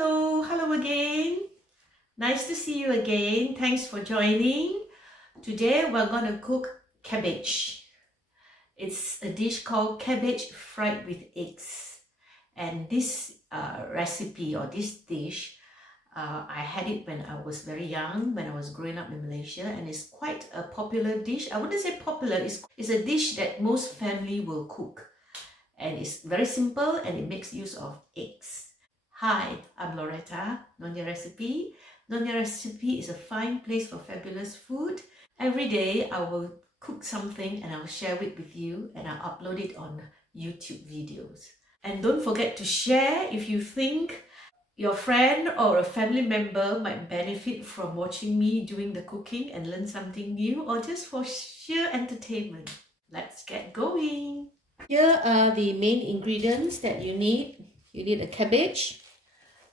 Hello again. Nice to see you again. Thanks for joining. Today we're going to cook cabbage. It's a dish called cabbage fried with eggs. And this recipe or this dish, I had it when I was very young, when I was growing up in Malaysia, and it's quite a popular dish. I wouldn't say popular, it's a dish that most family will cook. And it's very simple and it makes use of eggs. Hi, I'm Loretta, Nyonya Recipe. Nyonya Recipe is a fine place for fabulous food. Every day I will cook something and I will share it with you and I'll upload it on YouTube videos. And don't forget to share if you think your friend or a family member might benefit from watching me doing the cooking and learn something new, or just for sheer entertainment. Let's get going. Here are the main ingredients that you need. You need a cabbage.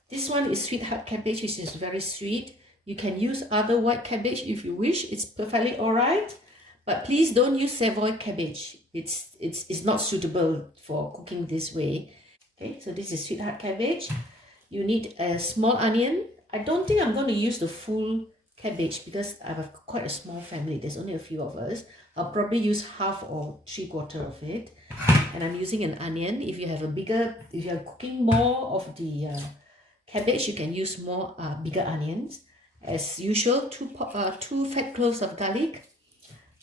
This one is sweetheart cabbage, which is very sweet. You can use other white cabbage if you wish. It's perfectly alright. But please don't use Savoy cabbage. It's not suitable for cooking this way. Okay, so this is sweetheart cabbage. You need a small onion. I don't think I'm going to use the full cabbage because I have quite a small family. There's only a few of us. I'll probably use half or 3/4 of it. And I'm using an onion. If you are cooking more of the cabbage, you can use more bigger onions. As usual, two fat cloves of garlic,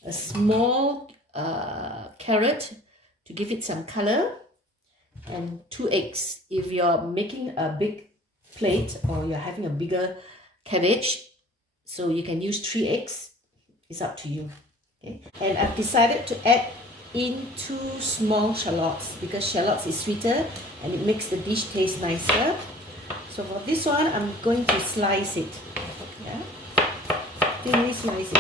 a small carrot to give it some color, and 2 eggs. If you're making a big plate or you're having a bigger cabbage, so you can use 3 eggs. It's up to you. Okay, and I've decided to add in 2 small shallots because shallots is sweeter and it makes the dish taste nicer. So for this one, I'm going to slice it. Yeah, thinly slice it.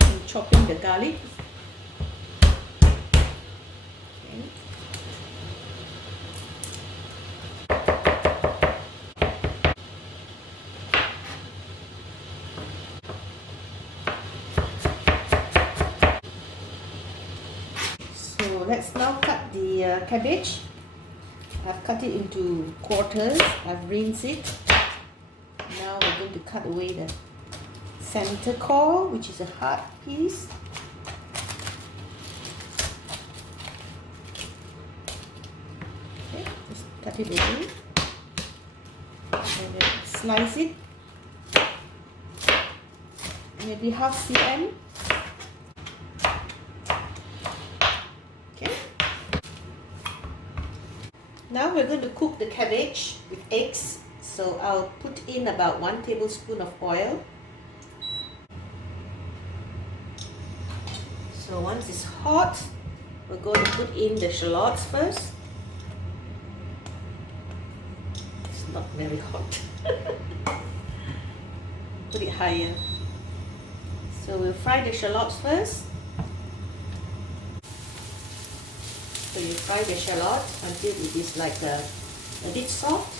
I'm chopping the garlic. So let's now cut the cabbage. I've cut it into quarters. I've rinsed it. Now we're going to cut away the center core, which is a hard piece. Okay, just cut it away. And then slice it. Maybe half cm. Now we're going to cook the cabbage with eggs. So I'll put in about 1 tablespoon of oil. So once it's hot, we're going to put in the shallots first. It's not very hot. Put it higher. So we'll fry the shallots first. So you fry the shallot until it is like a bit soft.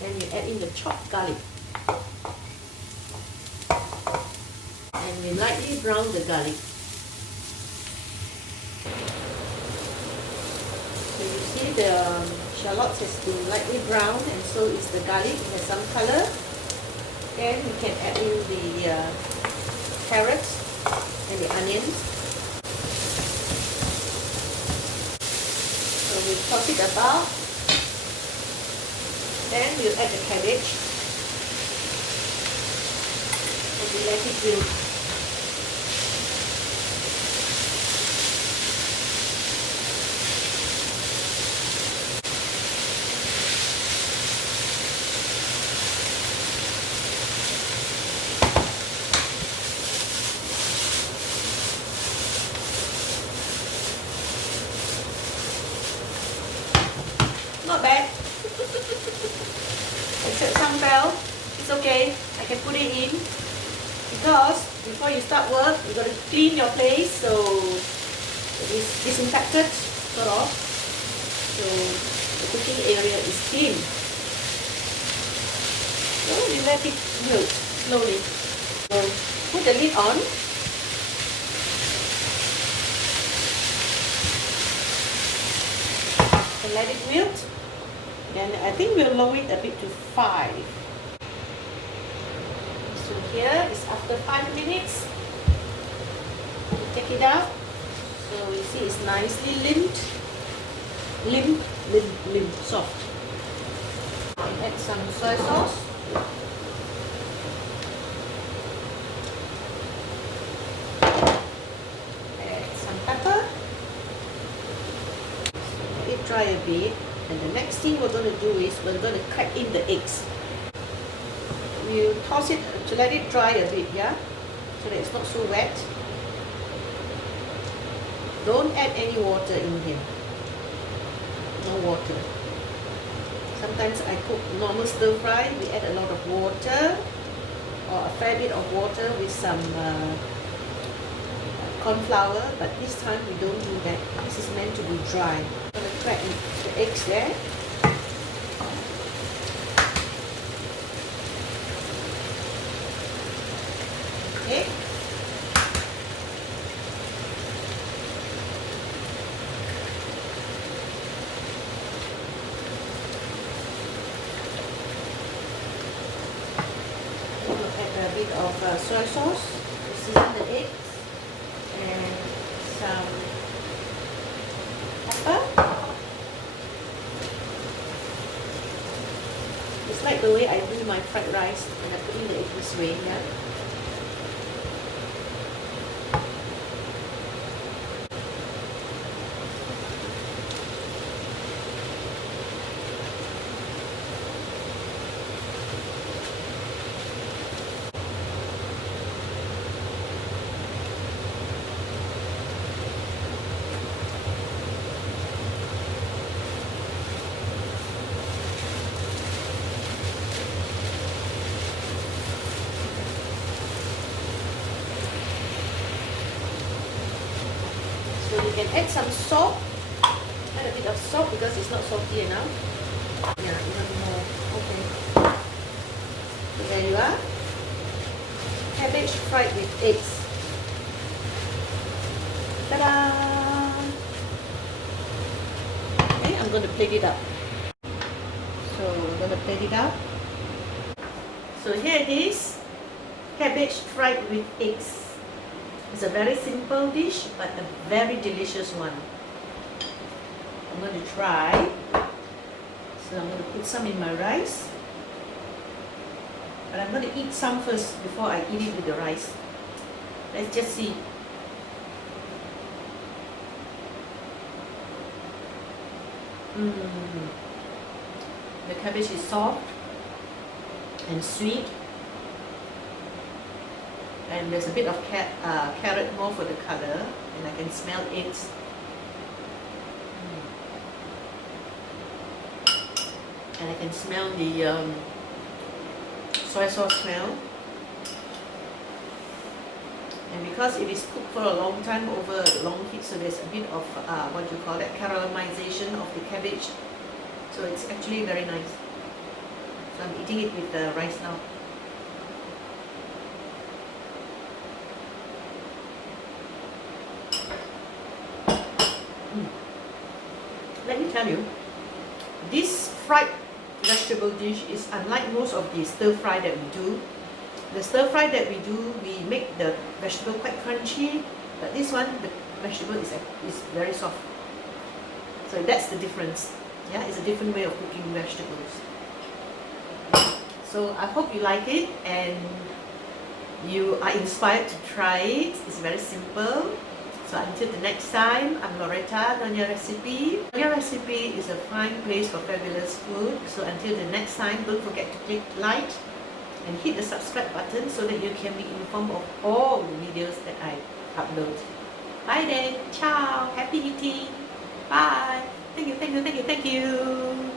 Then you add in the chopped garlic. And we lightly brown the garlic. So you see the shallots has been lightly browned, and so is the garlic. It has some color. Then we can add in the carrots and the onions. We toss it about, then we'll add the cabbage and we let it grill. Not bad. Except some fell. It's okay. I can put it in. Because before you start work, you got to clean your place so it is disinfected, sort of. So the cooking area is clean. So you let it wilt slowly. Put the lid on. And let it wilt. Then I think we'll lower it a bit to 5. So here is after 5 minutes. Take it out. So you see it's nicely limp, soft. Add some soy sauce. Add some pepper. Let it dry a bit. And the next thing we're going to do is we're going to crack in the eggs. You toss it to let it dry a bit, yeah? So that it's not so wet. Don't add any water in here. No water. Sometimes I cook normal stir fry, we add a lot of water or a fair bit of water with some corn flour, but this time we don't do that. This is meant to be dry. I'm going to crack the eggs there. Okay. A bit of soy sauce to season the eggs and some pepper. It's like the way I do my fried rice when I put in the egg this way, yeah. So you can add some salt, add a bit of salt because it's not salty enough. Yeah, even more. Okay. So there you are. Cabbage fried with eggs. Ta-da! Okay, I'm going to plate it up. So we're going to plate it up. So here it is. Cabbage fried with eggs. It's a very simple dish, but a very delicious one. I'm going to try. So I'm going to put some in my rice. But I'm going to eat some first before I eat it with the rice. Let's just see. The cabbage is soft and sweet. And there's a bit of carrot more for the color, and I can smell it. And I can smell the soy sauce smell. And because it is cooked for a long time over a long heat, so there's a bit of what you call that, caramelization of the cabbage. So it's actually very nice. So I'm eating it with the rice now. Let me tell you, this fried vegetable dish is unlike most of the stir fry that we do. The stir fry that we do, we make the vegetable quite crunchy, but this one, the vegetable is very soft. So that's the difference. Yeah, it's a different way of cooking vegetables. So I hope you like it and you are inspired to try it. It's very simple. So until the next time, I'm Loretta, Nyonyarecipe. Nyonyarecipe is a fine place for fabulous food. So until the next time, don't forget to click like and hit the subscribe button so that you can be informed of all the videos that I upload. Bye then. Ciao. Happy eating. Bye. Thank you, thank you, thank you, thank you.